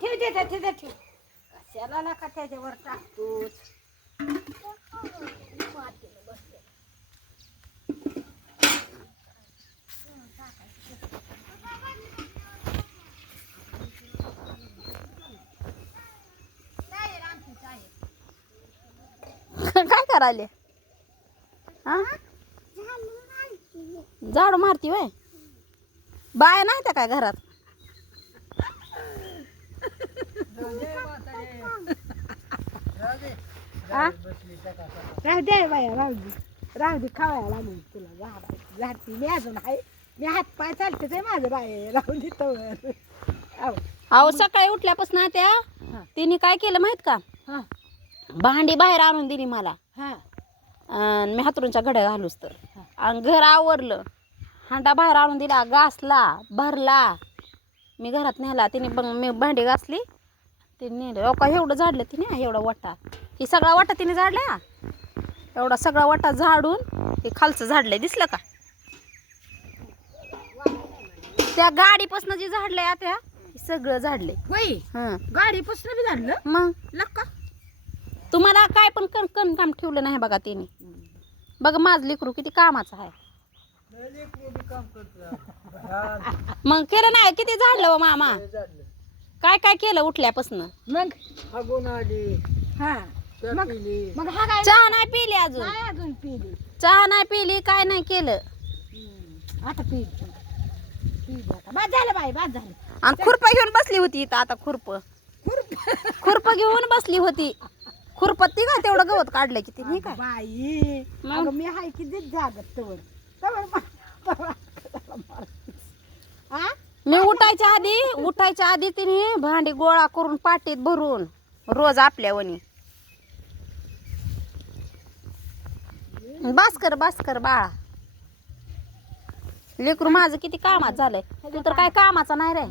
ठेव दे ठेव कशाला नका त्याच्यावर टाकतोच. काय करायले? हा झाडू मारती वय? बाया नाही त्या काय घरात? राहू दे बाया राहू दे खावायला लागेल तुला झाडती मी अजून आहे. मी हात पाय चालतेच आहे माझं बाय राहू दे तर. अहो सकाळी उठल्यापासून त्या तिने काय केलं माहित का? हा भांडी बाहेर आणून दिली मला. हा आणि मी हातरूनच्या घड्या घालूच तर आणि घर आवरलं. हांडा बाहेर आणून दिला, घासला, भरला, मी घरात नेला. तिने मी भांडी घासली, तिने नेलं. हो का एवढं झाडलं तिने, एवढा वाटा, ही सगळा वाटा तिने झाडला. एवढा सगळा वाटा झाडून हे खालचं झाडलंय, दिसलं का? त्या गाडीपासून जे झाडलंय आता सगळं झाडलंय. होय हं गाडीपासून बी झाडलं मग लक्का. तुम्हाला काय पण कण काम ठेवलं नाही बघा तिने. बघा माझं लेकरू किती कामाचं आहे. मग केलं नाही किती झाडलं हो मामा? काय काय केलं उठल्यापासून? मग अगून आली हा मग मग हा काय चहा नाही पिली अजून? नाही अजून पिली. चहा नाही पिली, काय नाही केलं. आता पिली आता बाद झालं बाई बाद झालं. आणि खुरप घेऊन बसली होती इथं. आता खुरप घेऊन बसली होती. खुरपती का तेवढं गवत काढलं किती नाही काय बाई. अगं मी हाय की देत जागत तवर हा मी उठायच्या आधी तिने भांडी गोळा करून पाटीत भरून रोज आपल्या वनी. बास्कर बाळा, लेकरू माझं किती कामात झालंय. तू तर काय कामाचा नाही रे.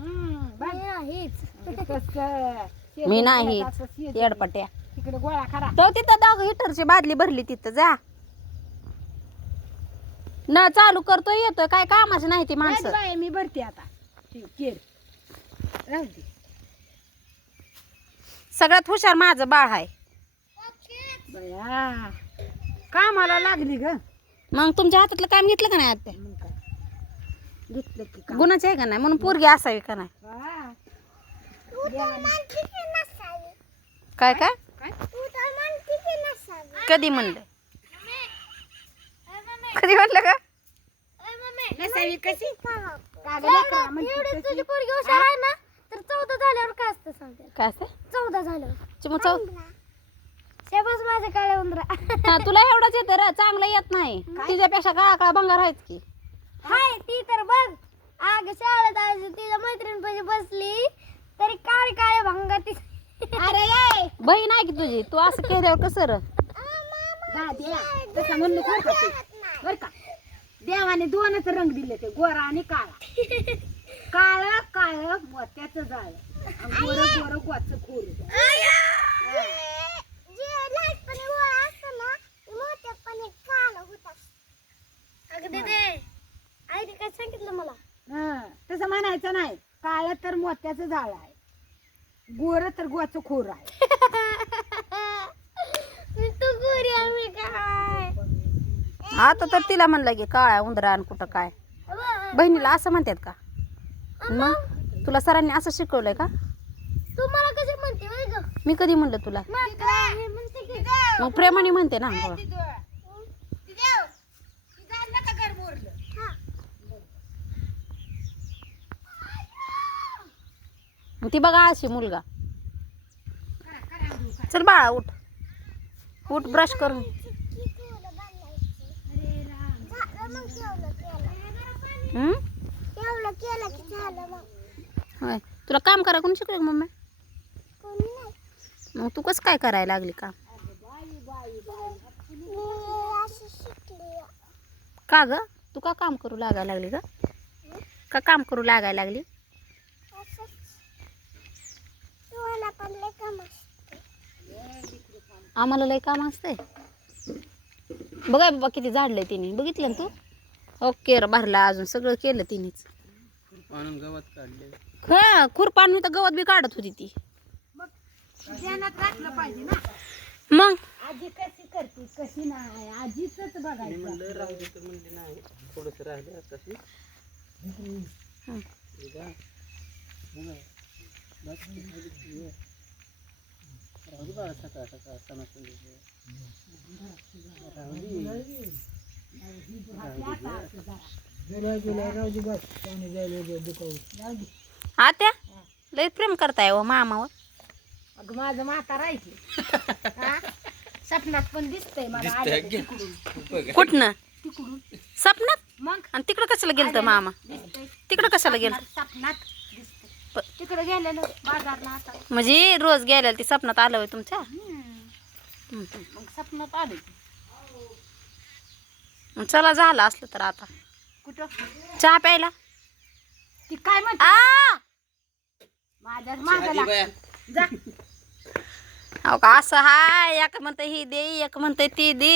मी नाही येडपट्या. तिकडे गोळा करा. तो तिथं दाग हिटरची बादली भरली तिथं जा. न चालू करतोय येतोय, काय कामाची नाही ती माणसं. बाई मी भरते आता केर राहू दे. सगळ्यात हुशार माझं बाळ आहे. बया कामाला लागली ग. मग तुमच्या हातातलं काम घेतलं का नाही आता? मग काय घेतलं की काम. गुणाचं आहे का नाही म्हणून पोरगी असावी का नाही? हा. काय काय काय कधी म्हणलं? कधी म्हणलं का? नसावी कशी तुझी पोरगी हुशार आहे ना, तर 14 झाल्यावर काय असतं सांगते? काय असं 14 झाल्यावर चिमचाव? शेबस माझ्या काळ्या उंदरा. हा तुला एवढंच येतं र, चांगलं येत नाही. तिच्यापेक्षा काळा भंगार आहेत की. हाय ती तर बघ, आग शाळेत आज तिच्या मैत्रिणीपाशी बसली तरी काळे काळे भंगा ती. अरे ये बहीण आहे की तुझी, तू असं केल्यावर कसं र? तसं म्हणलं बर का. देवाने दोनच रंग दिले ते, गोरा आणि काळा. काळ काळ मोत्याचं जाळ, गोर गोर गोच खोर. आईने काय सांगितलं मला? तसं म्हणायचं नाही. काळ तर मोत्याचं जाळ आहे, गोर तर गोच खोर आहे. तू गोरी आम्ही काय आता तर तिला म्हणलं की काळा उंदरा आणि कुठं काय. बहिणीला असं म्हणतात का? मग तुला सरांनी असं शिकवलंय का? तू मला कशी म्हणते होय ग? मी कधी म्हणलं तुला? हे म्हणते की मग प्रेमाने म्हणते ना. मग ती बघा अशी मुलगा. चल बाळा उठ उठ, ब्रश करून. होय तुला काम करा कोण शिकवलं मम्मी? मग तू कसं काय करायला लागली काम? का ग तू का काम करू लागायला लागली ग? का काम करू लागायला लागली? आम्हाला लय काम असते. बघा बाबा किती झाडलंय तिने, बघितलं ना तू? ओके भरला, अजून सगळं केलं तिनेच. खुरपा आणून तर गवत बी काढत होती ती. मग ध्यानात राखलं पाहिजे ना. मग आजी कशी करते कशी नाही आजीच बघायचं. आत्या लय प्रेम करताय हो मामावर. अगं माझं म्हातारा आहे की. हा? स्वप्नात पण दिसतंय मला आलं तिकडून. कुठनं तिकडून सपनात? मग आणि तिकडं कशाला गेलत मामा? दिसतंय तिकडं कशाला गेलं? स्वप्नात दिसतंय. तिकडे गेलेलो बाजारला आता. म्हणजे रोज गेल्या ती सपनात आलं होय तुमच्या? मग स्वप्नात आले की. चला झालं असलं तर आता कुठं चहा प्यायला. ती काय म्हणते आ माझ्या माझ्या जा. हो का असं हाय, एक म्हणते ही दे, एक म्हणते ती दे.